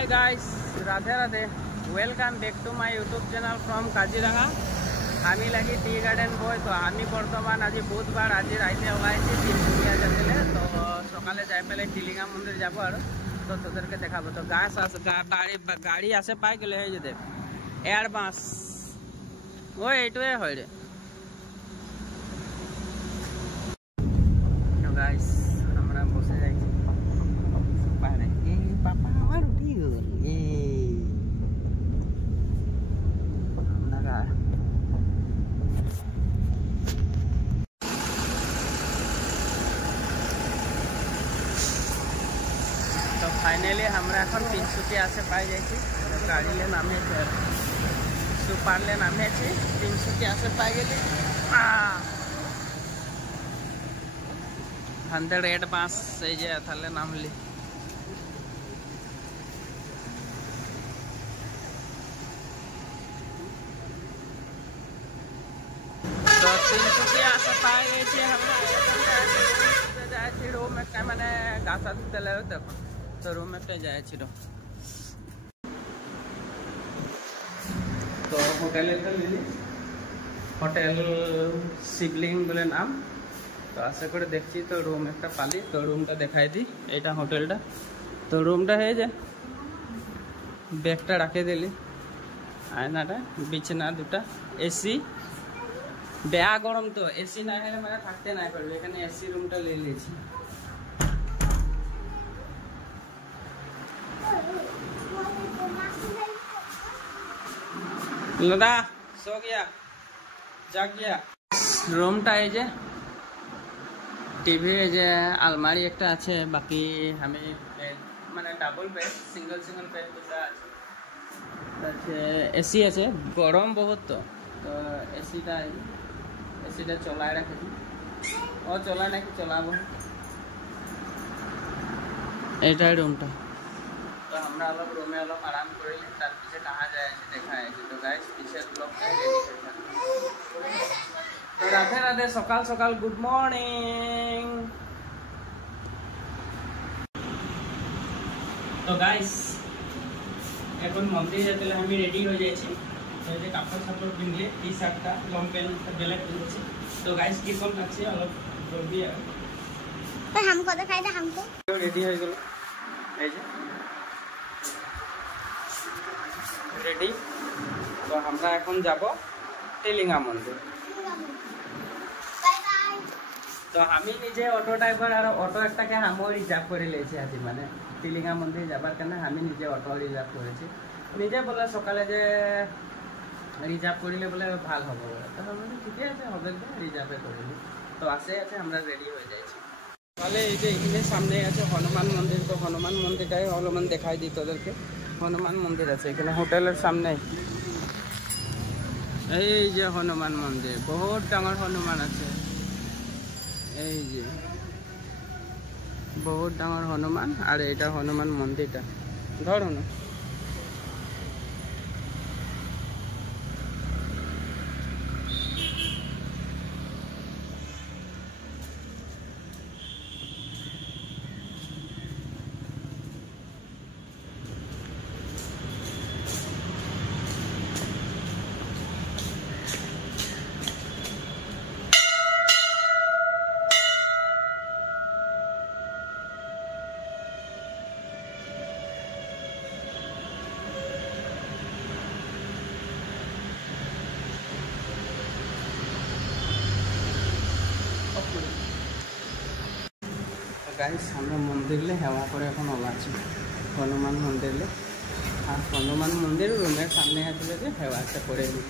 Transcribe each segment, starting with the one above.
Hi guys, Radhe Radhe. Welcome back to my YouTube channel from Kaziranga. आमी लगी tea garden बय। तो आमी बर्तमान आज बुधवार आज राइते ओलाइছি তিনসুকিয়া যেতে। তো সকালে যাই পেলে টিলিঙা মন্দির যাব আর তো তোদেরকে দেখাবো। তো গাছ আছে, গাড়ি আছে পাই গেলে এই যে দেখ এয়ার বাস ওই এইটোৱে হয় রে। তো গাইস আমরা বসে যাইছি বাইরে। এই পাপা আমার উঠি গেল। এই আমরা तो फाइनली हमरा এখন তিনসুকিয়া আছে পাই যাইছি। গাড়ি ले नामे सुपार ले नामे তিনসুকিয়া আছে পাই গেলি। 108 বাস এই যে থালে নামলি। तो তিনসুকিয়া আছে পাই গেছি আমরা। এখন যাচ্ছি रूम में मैंने गासा दिले देखो। तो रूम में जाए तो होटेल होटेल शिवलिंग बोले नाम। तो आशा कर देखी तो रूम एक पाली। तो रूम देखाई दी यहाँ होटेल। तो रूम है जे बैगटा रखे दिली। आयनाटा बिछना दुटा एसी बेया गरम। तो एसी ना मैं थकते ना पारबो। एखाने एसी रूमटा ले लीजिए। लड़ा सो गया जाग गया। रूमटा এই যে টিভি এই যে আলমারি একটা আছে। বাকি আমি মানে double bed single single bed দুটো আছে। তাতে এসি আছে। গরম বহুত। তো এসিটা চলায় রাখেছি। ও চলায় নাকি চলাবো। এইটাই রুমটা। तो हमरा अलग रूम में अलग आराम कर तार पीछे कहाँ जाए देखा है। तो गाइस पीछे ब्लॉग तो राधे राधे सकाल सकाल गुड मॉर्निंग। तो गाइस এখন মন্দির যেতে আমি রেডি হয়ে যাচ্ছি। তো যে কাপড় ছাপড় পিঁধে টি শার্টটা লং প্যান্ট বেলেট পিঁধেছি। তো গাইস কি কোন আছে অলপ জলদি তো हमको दिखाई दे। हमको রেডি হয়ে গেল এই যে रेडी। तो हमरा এখন যাব টিলিঙা মন্দির। তো আমি নিজে অটো ড্রাইভার আর অটো একটাকে আমি রিজার্ভ করে লেছি আজি। মানে টিলিঙা মন্দির যাবার কারণে আমি নিজে অটো রিজার্ভ করেছি। নিজে বলে সকালে যে রিজার্ভ করিলে বলে ভাল হবে। তো আমি ঠিকই আছে হবে রিজার্ভে করিলি। তো আছে আমরা রেডি হয়ে যাইছি। তাহলে এই যে এখানে সামনে আছে হনুমান মন্দির। তো হনুমান মন্দিরটাই হনুমান দেখাই দিই তোদেরকে। हनुमान मंदिर আছে এখানে হোটেলের সামনে। এই যে হনুমান মন্দির বহুত ডাঙর হনুমান আছে। এই যে বহুত ডাঙর হনুমান। আর এটা হনুমান মন্দিরটা ধরো না। गाइस আমরা মন্দিরে হেওয়া করে এখন ওলাচ্ছি হনুমান মন্দিরে। আর হনুমান মন্দির রুমের সামনে আসলে যে হেওয়াটা করে নি।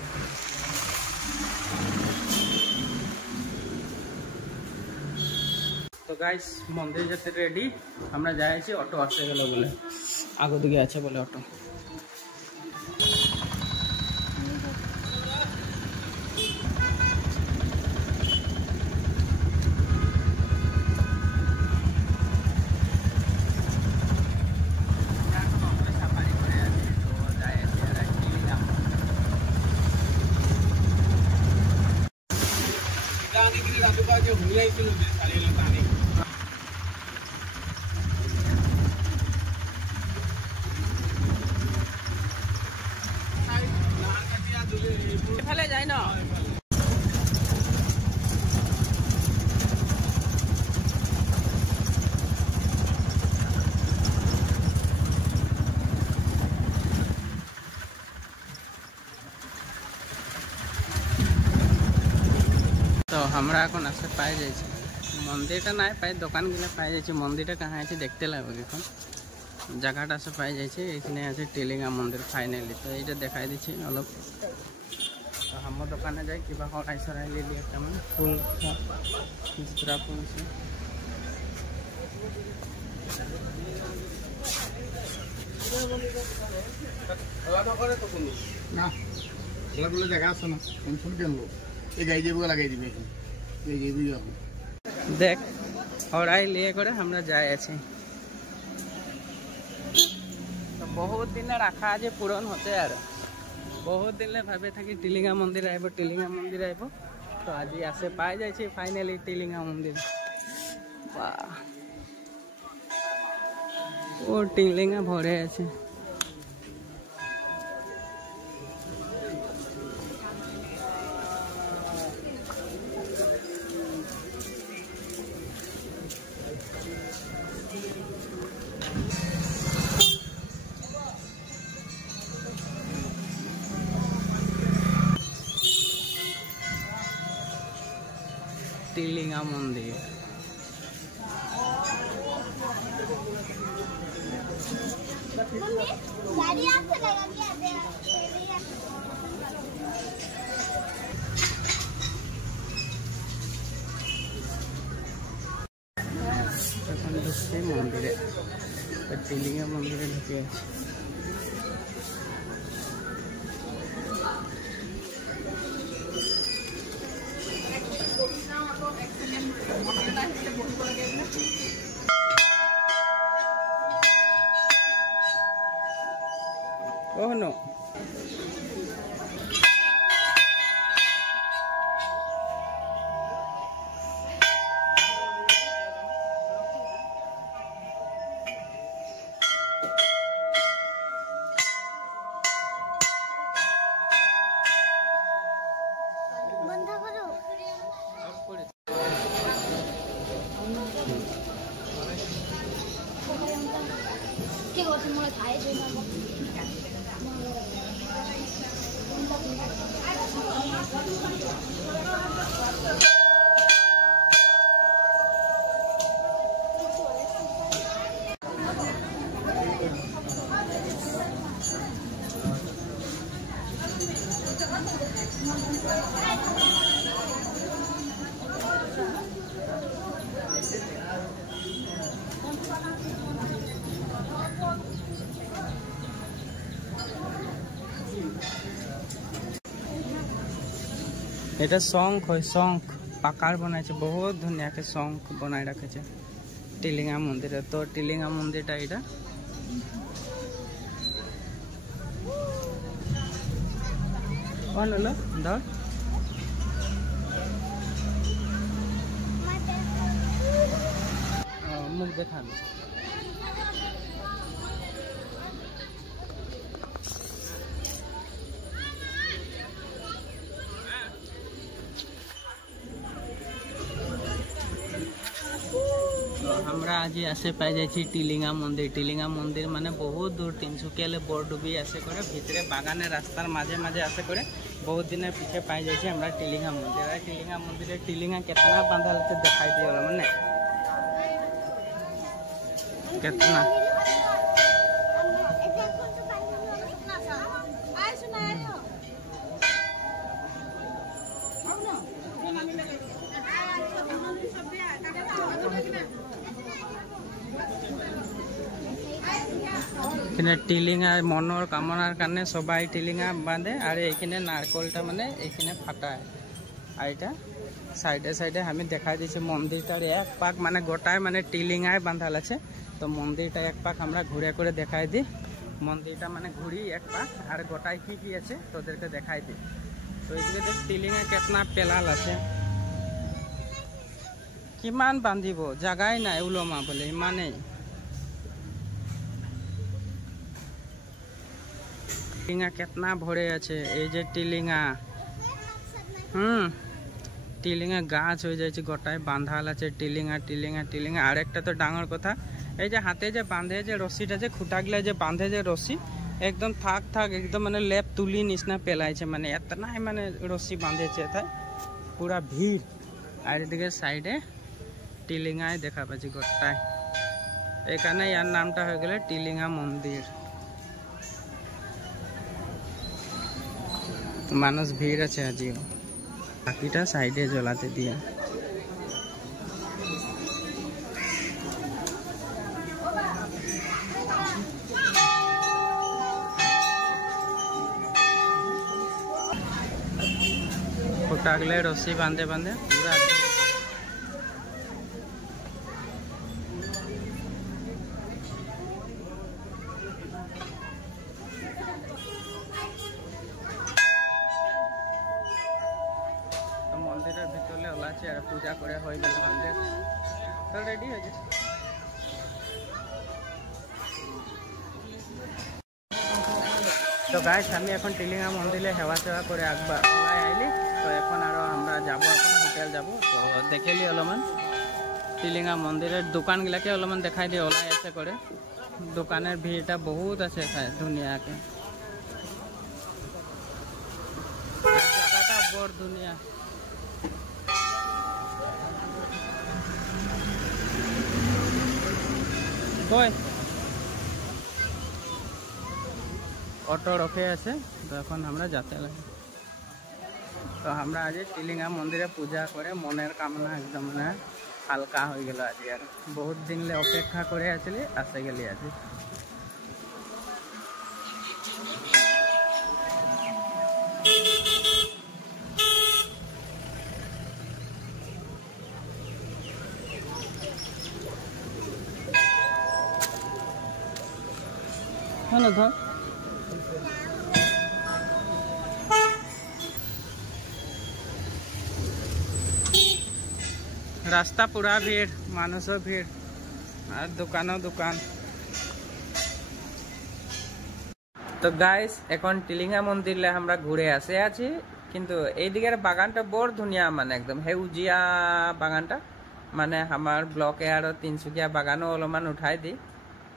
তো গাইস মন্দির যেতে রেডি। আমরা যাইছি অটো আসে গেল বলে আগে দিকে আছে বলে অটো। এফালে যায় ন तो हमरा এখন আসে পাই যাইছে মন্দিরটা নাই পাই দোকান গিলা পাই যাইছে মন্দিরটা কাহা আছে দেখতে লাগবে এখন জায়গাটা আছে পাই যাইছে এখানে আছে টিলিঙ্গা মন্দির ফাইনালি তো এইটা দেখাই দিচ্ছি অলপ তো আমার দোকানে যাই কিবা হড়াই সরাই ले लिया কেমন ফুল दूसरा फूल से না এগুলো জায়গা আছে না টেনশন কেন লো এই গাই যাবো লাগাই দিবে এই যাবি এখন দেখ হড়াই লিয়ে করে আমরা যাই আছি তো বহুত দিন রাখা আছে পূরণ হতে আর बहुत दिन ले भावे था कि टिलिंगा मंदिर आइब तो आज आसे पाई जाए फाइनली टिलिंगा मंदिर वाह ओ टिलिंगा भरे আছে टिलिंगा मंदिर मंदिर टिलिंगा मंदिर ढुके Oh no. এটা শঙ্খ হয় শঙ্খ পাকার বানাইছে বহুত ধুনিয়াকে শঙ্খ বানাই রাখেছে টিলিঙ্গা মন্দিরে তো টিলিঙ্গা মন্দিরটা এটা কোন হলো ধর মুখ দেখাবে আমরা आज आसे पाई जाए टिलिंगा मंदिर माने बहुत दूर 300 बरडुबी आसे करे भितरे बागाने रास्तार माझे माझे आसे करे बहुत दिन पीछे पाई जाए हमरा टिलिंगा मंदिर टिलिंगा कितना बांधल से दिखाई दिया माने कितना টিলিঙা মনৰ কামনাৰ কাৰণে সবাই টিলিঙা বাঁধে আর এইখানে নারকলটা মানে এইখানে ফাটায় আর এটা সাইডে সাইডে আমি দেখাই দিয়েছি মন্দিরটার এক পাক মানে গোটায় মানে টিলিঙায় বাঁধাল আছে তো মন্দিরটা এক পাক আমরা ঘুরে করে দেখাই দিই মন্দিরটা মানে ঘুরি এক পাক আর গোটায় কি কি আছে তোদেরকে দেখাই দিই তো এদিকে দেখ টিলিঙা কেতনা পেলাল আছে কিমান বাঁধিব জায়গাই নাই উলমা বলে ইমানেই টিলিঙা কেতনা ভরে আছে, এই যে টিলিঙা টিলিঙা গাছ হয়ে যাচ্ছে গোটায় বাঁধাল আছে টিলিঙা টিলিঙা টিলিঙা। আর একটা তো ডাঙর কথা, এই যে হাতে যে বাঁধে যে রশিটা যে খুঁটাগুলা যে বাঁধে যে রশি একদম থাক থাক একদম মানে লেপ তুলি নিচনা পেলাইছে, মানে এতনাই মানে রশি বাঁধেছে তাই পুরা ভিড়। আর এদিকে সাইডে টিলিঙায় দেখা পাচ্ছি গোটায়, এখানে ইয়ার নামটা হয়ে গেলে টিলিঙা মন্দির। মানুষ ভিড় আছে আজিও, বাকিটা সাইডে জ্বলাতে দিয়ে। খুঁটাগুলো রশি বাঁধে বাঁধে পুরা মন্দিরের ভিতরে ওলাছে আর পূজা করে হয়ে গেল আমাদের তো রেডি হয়ে গেছে। তো গাইস আমি এখন টিলিঙা মন্দিরে হেওয়া সেবা করে একবার আইলি, তো এখন আরো আমরা যাবো, এখন হোটেল যাব। তো দেখেলি অলমান টিলিঙা মন্দিরের দোকানগুলাকে অলমান দেখাই দিয়ে ওলাই এসে করে, দোকানের ভিড়টা বহুত আছে দুনিয়াকে, জায়গাটা বড় দুনিয়া। কই অটো রখে আছে, তো এখন আমরা যেতে লাগে। তো আমরা আজ টিলিঙা মন্দিরে পূজা করে মনের কামনা একদম মানে হালকা হয়ে গেল আজ। আর বহুত দিন অপেক্ষা করে আসলি আসে গেলি আজ। হ্যালো ধর রাস্তা পুরা ভিড়, মানুষও ভিড় আর দোকানও দোকান। তো গাইস এখন টিলিঙা মন্দিরে আমরা ঘুরে আসে আছি, কিন্তু এই দিকের বাগানটা বড় ধুনিয়া, মানে একদম হেউজিয়া বাগানটা, মানে আমার ব্লকে আর তিনসুকিয়া বাগানও অলমান উঠাই দি।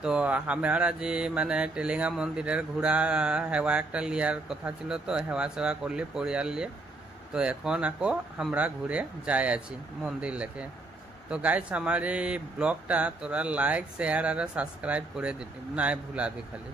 তো আমার আজ মানে টিলিঙা মন্দিরের ঘোরা হেওয়া একটা লিয়ার কথা ছিল, তো হেওয়া সেবা করলি পরিয়াল লিয়ে, তো এখন আকো আমরা ঘুরে যাই আছি মন্দির লেকে। তো গাইস আমার এই ব্লগটা তোরা লাইক শেয়ার আর সাবস্ক্রাইব করে দিবি, নাই ভুলাবি খালি।